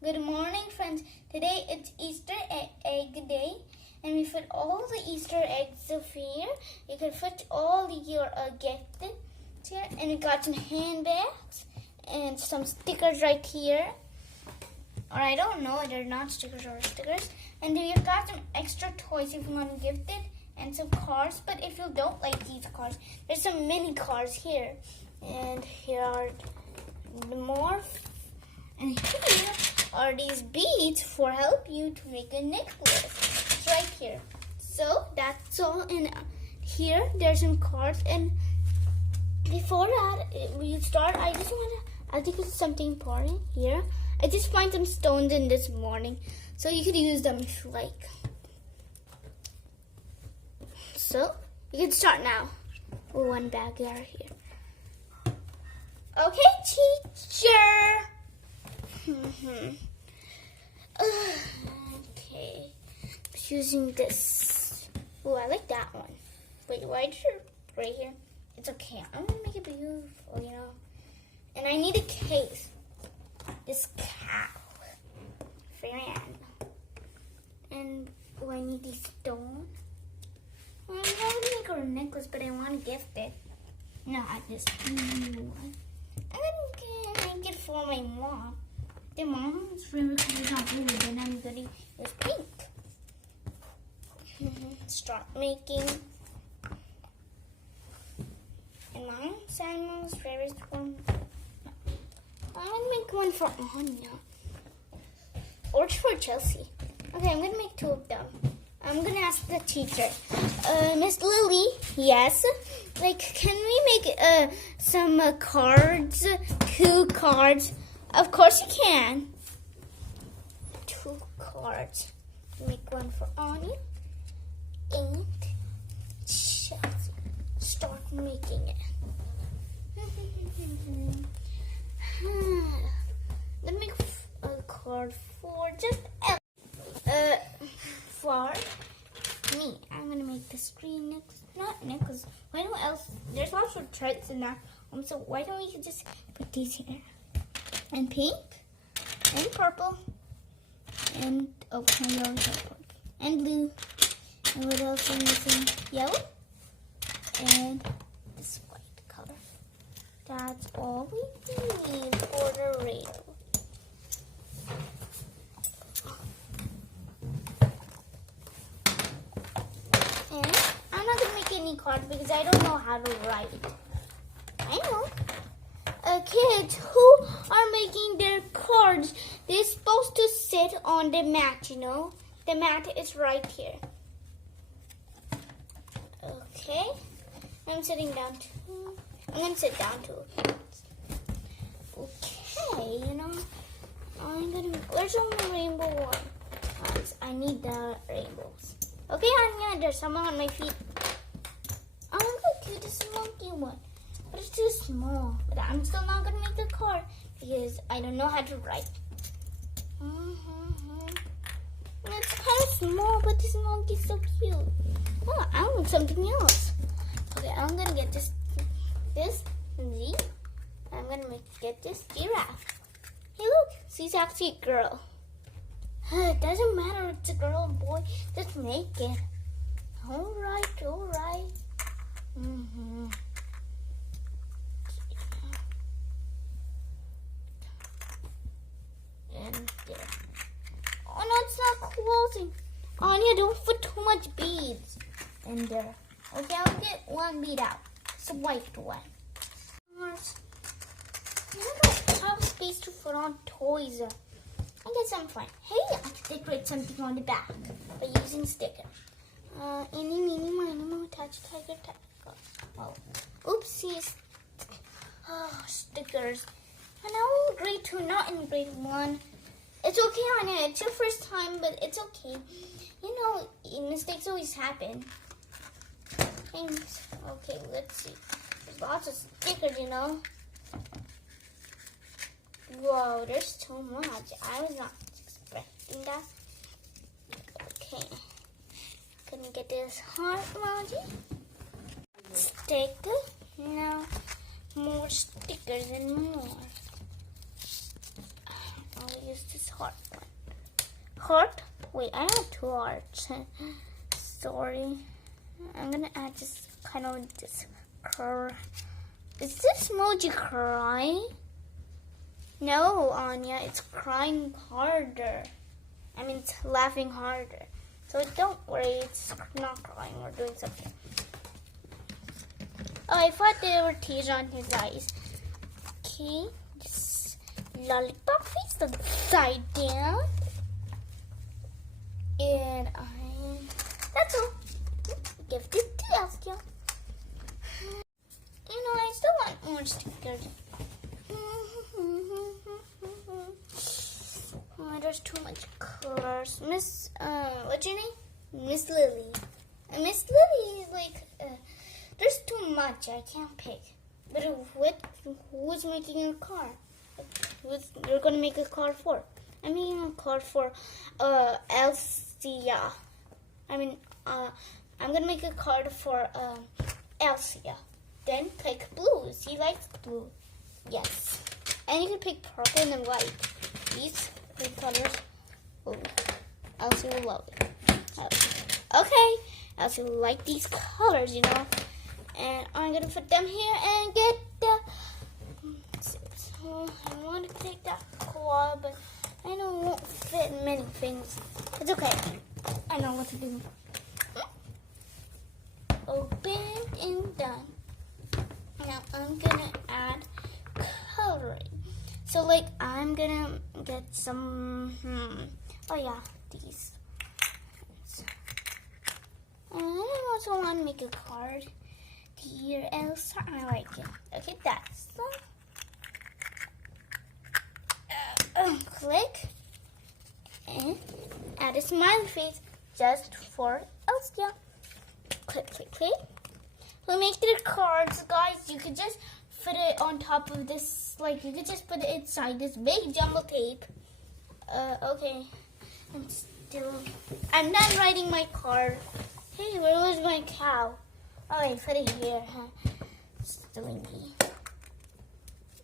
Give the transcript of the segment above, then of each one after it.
Good morning, friends. Today it's Easter egg day, and we put all the Easter eggs of here. You can put all your gifts here, and we got some handbags and some stickers right here. Or I don't know, they're not stickers or stickers. And then we've got some extra toys if you want to gift it, and some cars. But if you don't like these cars, there's some mini cars here. And here are the more. And here are these beads for help you to make a necklace. It's right here. So that's all. And here there's some cards. And before that, we start. I think it's something important here. I just find some stones in this morning, so you could use them if you like. So you can start now. One bag are here. Okay, teacher. Okay, just using this. Oh, I like that one. Wait, why did you right here? It's okay. I'm gonna make it beautiful, you know. And I need a case. This cow, fan, and I need these stones. I'm gonna make her a necklace, but I want to gift it. Not this blue one. I'm gonna make it for my mom. The mom's favorite color is not blue, then I'm gonna use pink. Start making. And mom, Samuel's favorite one. I'm gonna make one for Anya. Or for Chelsea. Okay, I'm gonna make two of them. I'm gonna ask the teacher. Miss Lily, yes? Like, can we make some cards? 2 cards? Of course you can. 2 cards. Make one for Anya. And Chelsea. Start making it. Let me make a card for just for me. I'm gonna make the screen necklace, not necklace. Why don't else? There's lots of threads in that. So why don't we just put these here? And pink, and purple, and oh, yellow, and blue. And what else am I missing? Yellow, and this white color. That's all we need for the rail. And I'm not going to make any cards because I don't know how to write. I know. Kids who are making their cards, they're supposed to sit on the mat, you know. The mat is right here. Okay. I'm sitting down too. I'm going to sit down too. Okay, you know. Where's all my rainbow ones? I need the rainbows. Okay, Anya, there's someone on my feet. Oh, look, cute, this monkey one. But it's too small. But I'm still not going to make the card because I don't know how to write. It's kind of small, but this monkey's so cute. Oh, I want something else. Okay, I'm going to get this Z. I'm going to get this giraffe. Hey, look, she's actually a girl. It doesn't matter if it's a girl or boy. Just make it. All right. And there. Oh no, it's not closing. Anya, don't put too much beads in there. Okay, I'll get one bead out. It's a white one. I don't have space to put on toys. I guess I'm fine. Hey, I can decorate something on the back by using sticker. Eeny, meeny, miny, mo, attach, tiger, tiger. Oh, oopsies. Oh, stickers. And now I'm in grade 2, not in grade 1. It's okay, Anya. It's your first time, but it's okay. You know, mistakes always happen. Thanks. Okay, let's see. There's lots of stickers, you know. Whoa, there's too much. I was not expecting that. Okay. Gonna get this heart emoji. Sticker. Now, more stickers and more. I'll use this heart one. Heart? Wait, I have 2 hearts. Sorry. I'm gonna add just kind of this curve. Is this emoji crying? No, Anya, it's crying harder. I mean, it's laughing harder. So don't worry, it's not crying or doing something. Oh, I thought there were tears on his eyes. Okay, just lollipop face upside down. And that's all. Give it to Elsa. You know, I still want more stickers. Oh, there's too much colors. Miss, what's your name? Miss Lily. Miss Lily is like, there's too much. I can't pick. But who's making a car? You're gonna make a car for? I'm making a car for, Elsa. I'm gonna make a card for, Elsa. Then pick blue. She likes blue. Yes. And you can pick purple and white. These 3 colors. Oh, Elsa will love it. Okay. Elsa will like these colors, you know. And I'm going to put them here and get the... So I want to take that claw, but I know it won't fit many things. It's okay. I know what to do. Open and done. Now I'm gonna add coloring. So like I'm gonna get some, oh yeah, these. And I also want to make a card. Dear Elsa, I like it. Okay, that's click and add a smiley face just for Elsa. Click, click, click. We make the cards, guys. You could just put it on top of this, like you could just put it inside this big jumbo tape. Okay. I'm done writing my card. Hey, where was my cow? Oh, wait, put it here. Still in me.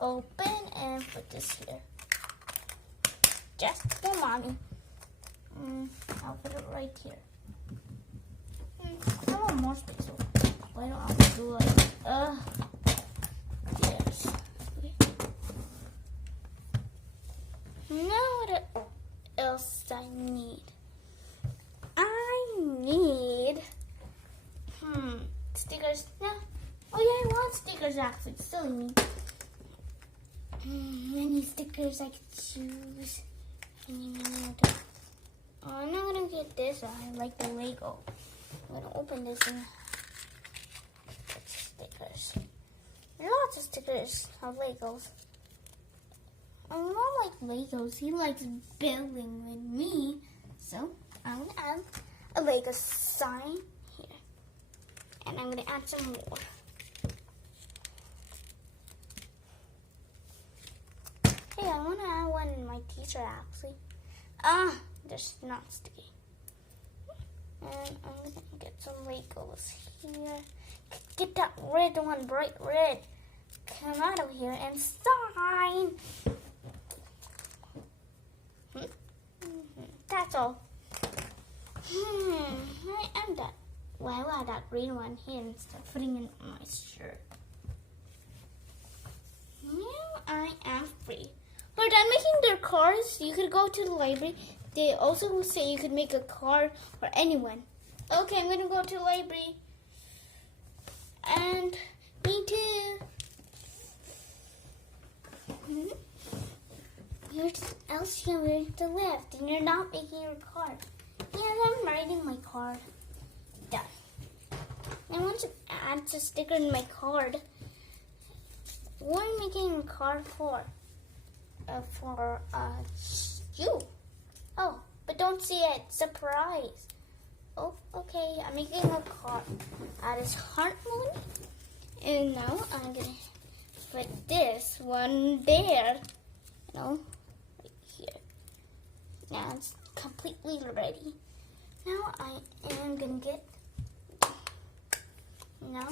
Open and put this here. Just for mommy. I'll put it right here. I want more space. Why don't I do it? Yes. Now what else I need? I need stickers. No. Oh yeah, I want stickers actually. Silly me. Many stickers I could choose. Oh, I'm not gonna get this. I like the Lego. I'm gonna open this and put stickers. Lots of stickers of Legos. I'm not like Legos. He likes building with me. So I'm gonna add a Lego sign here. And I'm gonna add some more. Hey, I wanna add one in my t-shirt actually. There's not sticky. And I'm gonna get some Legos here. Get that red one, bright red. Come out of here and sign. That's all. I am done. Well, I will add that green one here instead of putting it on my shirt. Now I am free. We're done making their cards. You could go to the library. They also say you could make a card for anyone. Okay, I'm gonna go to the library. And me too. Here's Elsa, where's the left? And you're not making your card. Yeah, I'm writing my card. Done. I want to add a sticker in my card. What are you making a card for? For you. Oh, but don't see it. Surprise. Oh, okay. I'm making a card. Add his heart moon. And now I'm gonna put this one there. You know, right here. Now it's completely ready. Now I am gonna get. Now,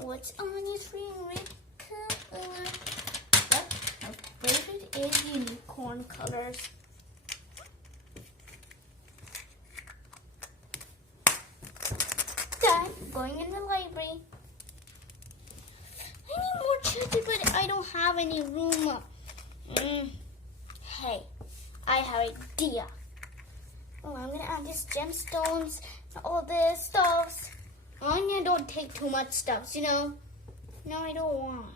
what's on your screen? Red color. But my favorite is unicorn colors. don't have any room. Hey, I have an idea. Oh, I'm gonna add these gemstones, all this stuff. Anya, don't take too much stuff, you know. No, I don't want.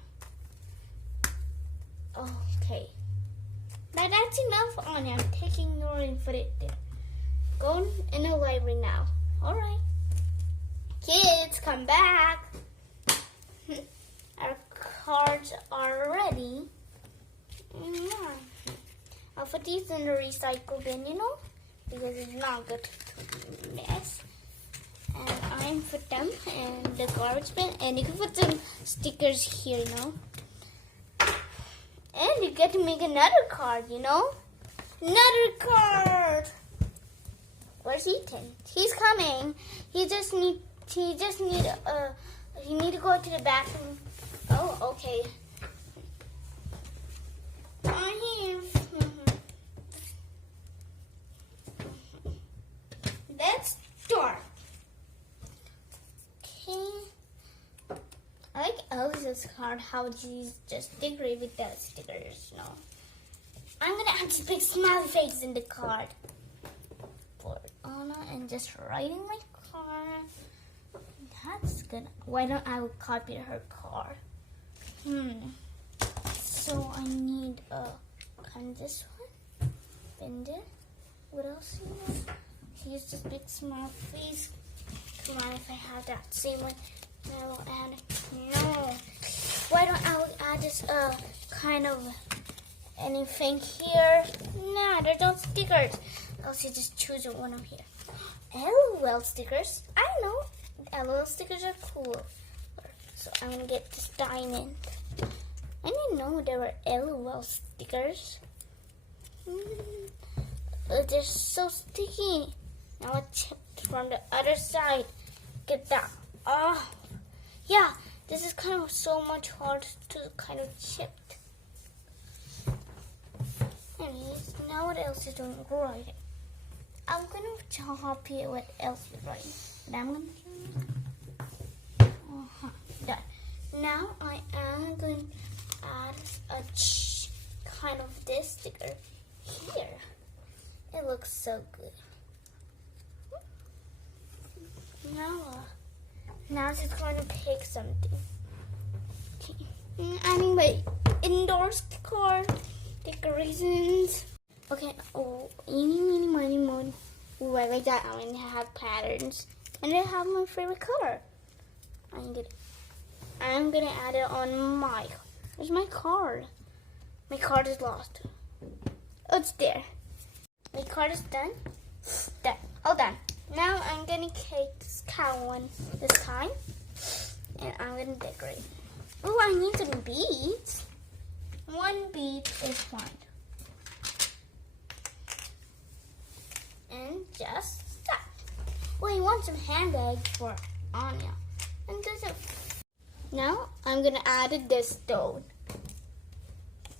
Okay. Now that's enough, Anya. I'm taking your and put it there. Go in the library now. All right. Kids, come back. Our cards are ready. I'll put these in the recycle bin, you know, because it's not good to mess. And I put them in the garbage bin, and you can put some stickers here, you know. And you get to make another card, you know. Another card. Where's Ethan? He's coming. He need to go to the bathroom. Oh, okay. I'm here. Let's start. Okay. I like Elsa's card, how she's just decorate with the stickers, no. I'm gonna add this big smiley face in the card for Anna and just writing my card. That's good. Why don't I copy her card? So I need kind of this one. And then what else? Use this big smile face. Come on, if I have that same one, I will add. No. Why don't I add this kind of anything here? Nah, there's no stickers. I'll just choose one of here. LOL stickers. I know. LOL stickers are cool. So I'm gonna get this diamond. I didn't know there were LOL stickers. They're so sticky. Now I chipped from the other side. Get that off. Yeah, this is kind of so much hard to kind of chip. Anyways, now what else is doing? Writing. I'm gonna copy what else is writing. But I'm gonna done. Now I am going to add a kind of this sticker here. It looks so good. Now it's going to take something. Adding my indoors decor decorations. Okay. Oh, eeny, meeny, miny, moe. Ooh, I like that. I'm gonna have patterns, and I have my favorite color. I'm gonna add it on my. Where's my card? My card is lost. Oh, it's there. My card is done. Done. All done. Now I'm gonna take this cow one this time, and I'm gonna decorate. Oh, I need some beads. One bead is fine. And just that. Oh, I want some handbags for Anya. And this is. Now I'm gonna add this stone,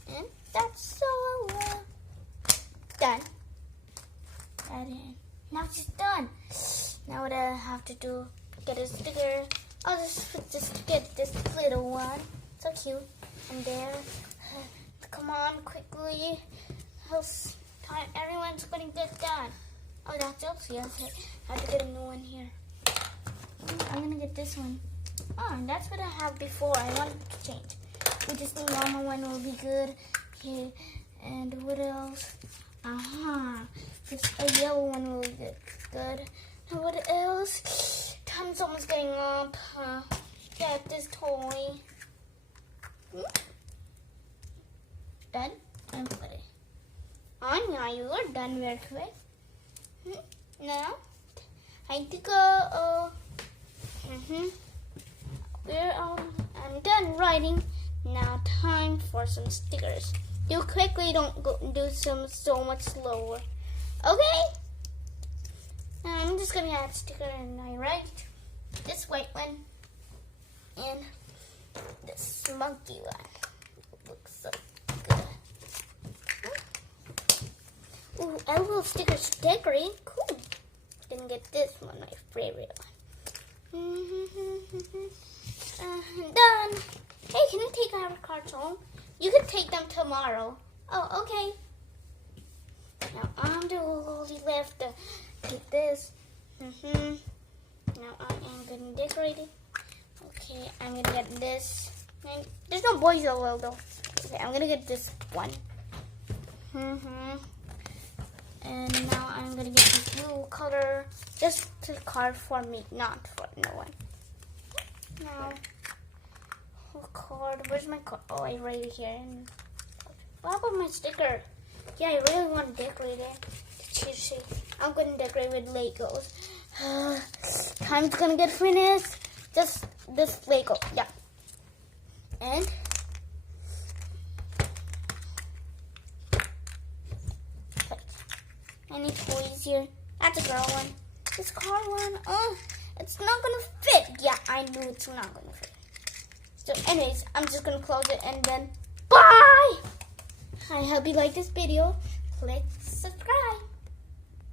and that's so done. Add in. Now it's done. Now what I have to do, get a sticker. I'll just get this little one. So cute. And there. Come on, quickly. Else time everyone's gonna get done. Oh, that's Elsa. Yes, I have to get a new one here. I'm gonna get this one. Oh, and that's what I have before. I want to change. We just think normal one will be good. Okay, and what else? Just a yellow one will be good. Good. And what else? Time's almost getting up. Get this toy. Done. And put it. Anya, you are done very quick. Now, I need to go. I'm done writing. Now time for some stickers. Do quickly, don't go do some so much slower. Okay? I'm just gonna add sticker and I write this white one and this monkey one. Looks so good. Ooh, I will stickers to decorate. Cool. Then get this one, my favorite one. Done. Hey, can I take our cards home? You can take them tomorrow. Oh, okay. Now I'm the only left to get this. Now I am gonna decorate it. Okay, I'm gonna get this. And there's no boys oil though. Okay, I'm gonna get this one. And now I'm gonna get this blue color just to carve for me, not for no one. Now, card. Where's my card? Oh, I write it here. What about my sticker? Yeah, I really want to decorate it. Seriously, I'm gonna decorate with Legos. Time's gonna get finished. Just this Lego, yeah. And any toys here? That's a girl one. This car one, it's not gonna fit. Yeah, I knew it's not gonna fit. So anyways, I'm just gonna close it and then bye! I hope you like this video. Click subscribe.